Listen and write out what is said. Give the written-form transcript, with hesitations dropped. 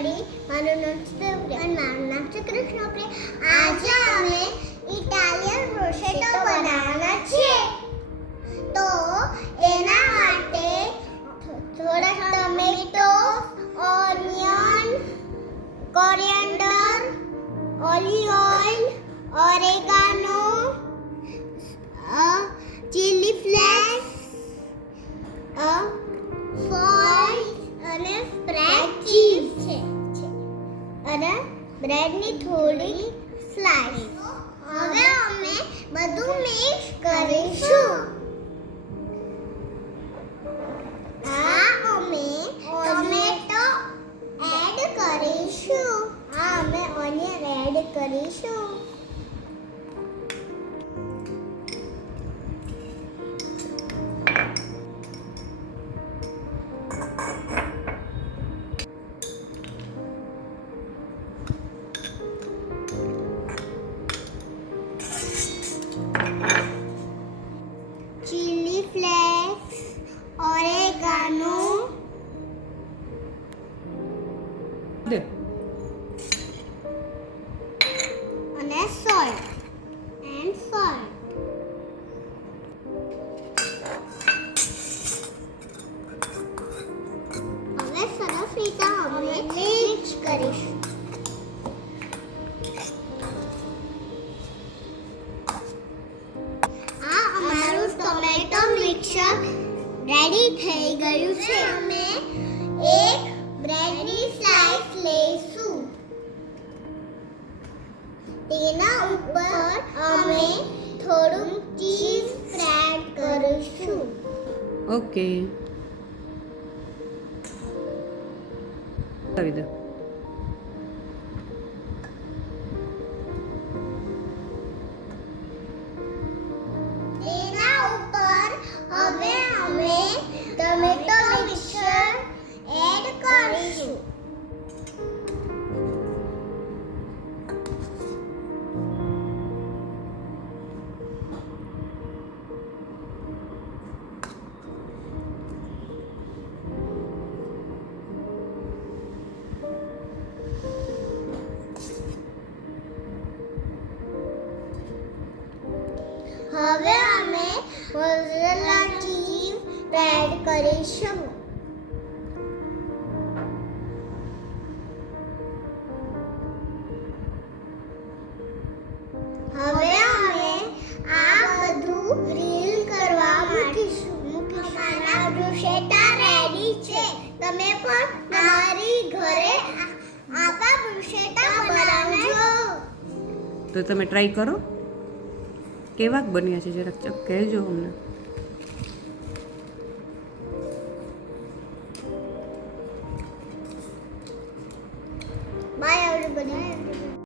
everybody. મારું નામ છે અને મારું નામ છે કૃષ્ણપ્રિય. આજે અમે ઇટાલિયન બ્રુસેટો બનાવવાના છીએ. તો એના માટે થોડા tomato, onion, coriander, olive oil, oregano, chilli flakes, salt અને સ્પ્રેડ ચીઝ છે અને બ્રેડની થોડી સ્લાઇસ. હવે અમે બધું મિક્સ કરીશું. અમે ટમેટો એડ કરીશું. અમે ઓનિયન એડ કરીશું. ચીલી ફ્લેક્સ, ઓરેગાનો અને સોલ્ટ. હવે સરસ રીતે અમે મિક્સ કરીશું. આ અમારું ટોમેટો મિક્સર રેડી થઈ ગયું છે. અમે એક બ્રેડની સ્લાઇસ લઈશું. તેના ઉપર અમે થોડું ચીઝ સ્પ્રેડ કરીશું. ઓકે કરી દો. તેના ઉપર હવે અમે ટમેટો મિક્સર એડ કરીશું. હવે અમે મોઝરેલા ચીઝ એડ કરીશું. હવે અમે આ બધું ગ્રીલ કરવા મૂકીશું. અમારા બ્રુસેટા રેડી છે. તમે પણ તમારી ઘરે આવા બ્રુસેટા બનાવજો. તો તમે ટ્રાય કરો. કેવાક બન્યા છે જરાક કહેજો અમને. Bye everybody.